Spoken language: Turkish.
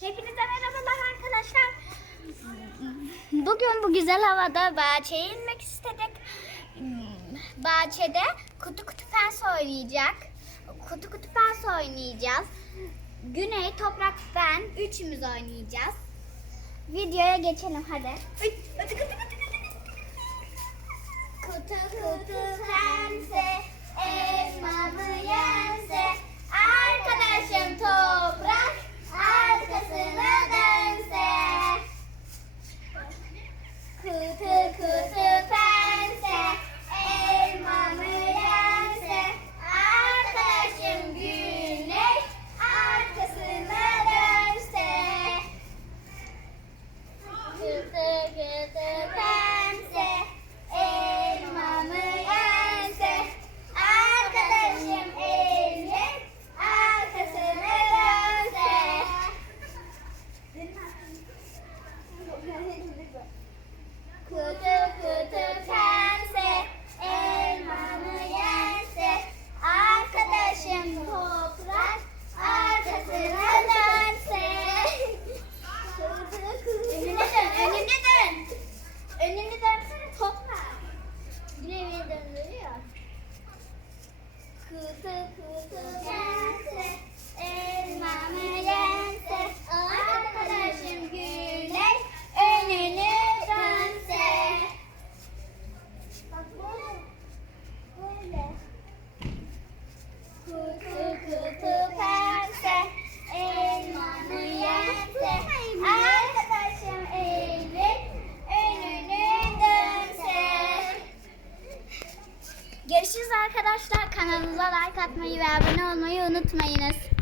Hepinize merhabalar arkadaşlar. Bugün bu güzel havada bahçeye inmek istedik. Bahçede kutu kutu fens oynayacak. Kutu kutu fens oynayacağız. Güney, Toprak, ben üçümüz oynayacağız. Videoya geçelim hadi. Kutu kutu fense, elmalı yense, arkadaşım toprak, arkasına dönse. Kutu kutu pense, elmamı yense, arkadaşım güneş, arkasına dönse. Kutu kutu pense, elmamı yense, arkadaşım elini, arkasına dönse. Kutu kutu pense, elmamı yense, arkadaşım toprak, arkasına dönse. Önüne dön, önüne dön. Önüne dönsene toprak. Güneyi döndürüyor. Kutu kutu pense, Görüşürüz arkadaşlar. Kanalımıza like atmayı ve abone olmayı unutmayınız.